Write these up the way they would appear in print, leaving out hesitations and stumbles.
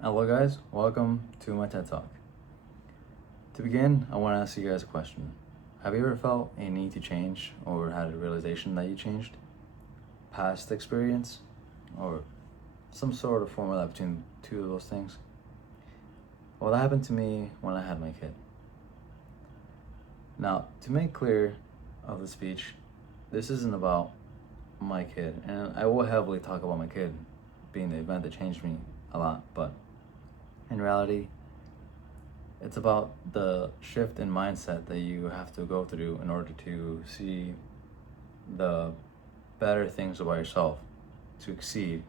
Hello, guys. Welcome to my TED Talk. To begin, I want to ask you guys a question. Have you ever felt a need to change or had a realization that you changed? Past experience or some sort of formula between two of those things? Well, that happened to me when I had my kid. Now, to make clear of the speech, this isn't about my kid, and I will heavily talk about my kid being the event that changed me a lot, but in reality, it's about the shift in mindset that you have to go through in order to see the better things about yourself, to exceed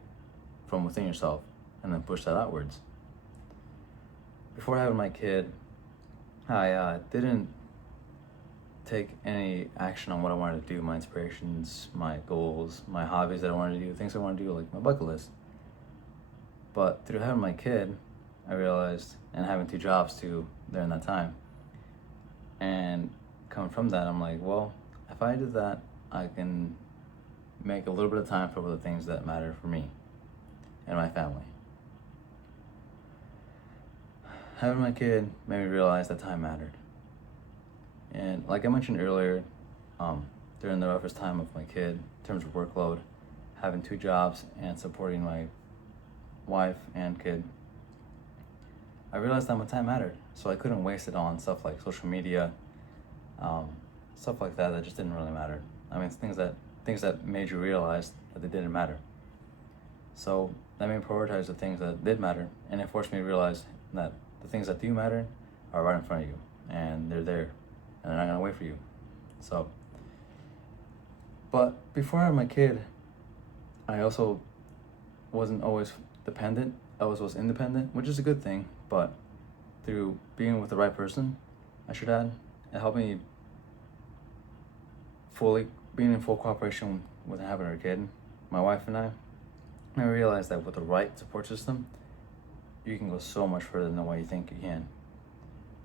from within yourself, and then push that outwards. Before having my kid, I didn't take any action on what I wanted to do, my inspirations, my goals, my hobbies that I wanted to do, things I wanted to do, like my bucket list. But through having my kid, I realized, and having two jobs too during that time, and coming from that, I'm like, well, if I do that, I can make a little bit of time for the things that matter for me and my family. Having my kid made me realize that time mattered. And like I mentioned earlier, during the roughest time of my kid, in terms of workload, having two jobs and supporting my wife and kid, I realized that my time mattered. So I couldn't waste it on stuff like social media, stuff like that just didn't really matter. I mean, it's things that made you realize that they didn't matter. So that made me prioritize the things that did matter, and it forced me to realize that the things that do matter are right in front of you, and they're there, and they're not gonna wait for you. So, but before I had my kid, I also wasn't always dependent. I was independent, which is a good thing, but through being with the right person, I should add, it helped me being in full cooperation with having our kid, my wife and I realized that with the right support system, you can go so much further than what you think you can.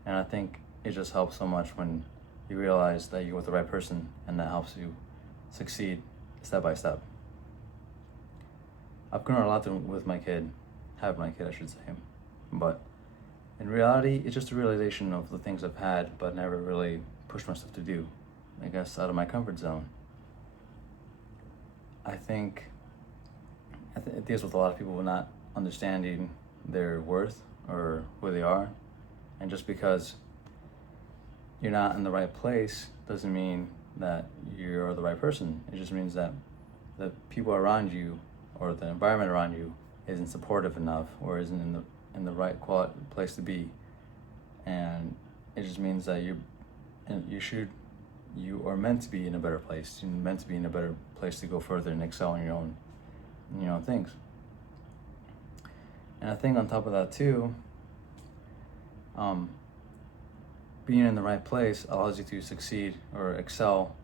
And I think it just helps so much when you realize that you're with the right person, and that helps you succeed step by step. I've grown a lot with my kid, having my kid, I should say, but in reality, it's just a realization of the things I've had, but never really pushed myself to do, I guess, out of my comfort zone. I think it deals with a lot of people not understanding their worth or who they are. And just because you're not in the right place doesn't mean that you're the right person. It just means that the people around you or the environment around you isn't supportive enough, or isn't in the right place to be. And it just means that you are meant to be in a better place. You're meant to be in a better place to go further and excel in your own things. And I think on top of that too, being in the right place allows you to succeed or excel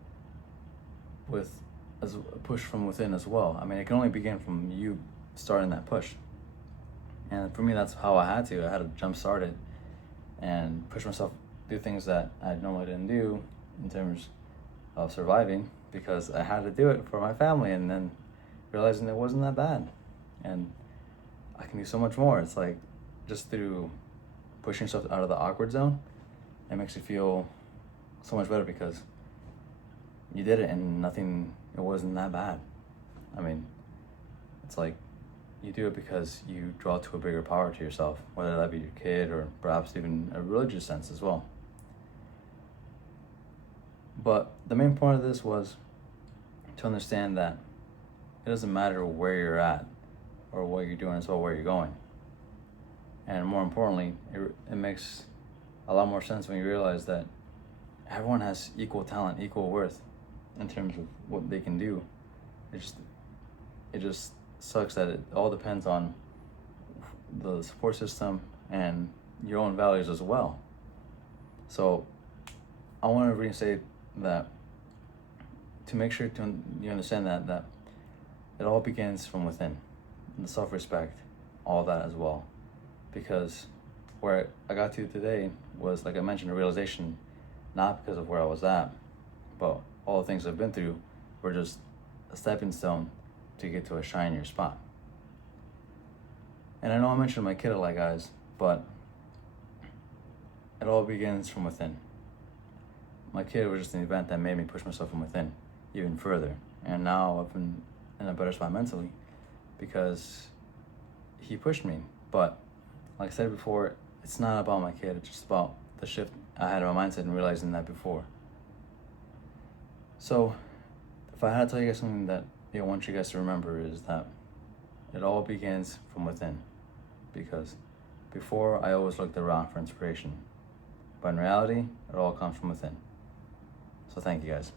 with as a push from within as well. I mean, it can only begin from you starting that push. And for me, that's how I had to jump start it and push myself, do things that I normally didn't do in terms of surviving, because I had to do it for my family, and then realizing it wasn't that bad. And I can do so much more. It's like just through pushing yourself out of the awkward zone, it makes you feel so much better because you did it and it wasn't that bad. I mean, it's like you do it because you draw to a bigger power to yourself, whether that be your kid or perhaps even a religious sense as well. But the main point of this was to understand that it doesn't matter where you're at or what you're doing, it's all where you're going. And more importantly, it makes a lot more sense when you realize that everyone has equal talent, equal worth in terms of what they can do. It just sucks that it all depends on the support system and your own values as well. So I want to reinstate that, to make sure you understand that it all begins from within, and the self-respect, all that as well. Because where I got to today was, like I mentioned, a realization, not because of where I was at, but all the things I've been through were just a stepping stone to get to a shinier spot. And I know I mentioned my kid a lot, guys, but it all begins from within. My kid was just an event that made me push myself from within even further. And now I've been in a better spot mentally because he pushed me. But like I said before, it's not about my kid, it's just about the shift I had in my mindset and realizing that before. So if I had to tell you guys something that I want you guys to remember is that it all begins from within. Because before I always looked around for inspiration, but in reality, it all comes from within. So thank you guys.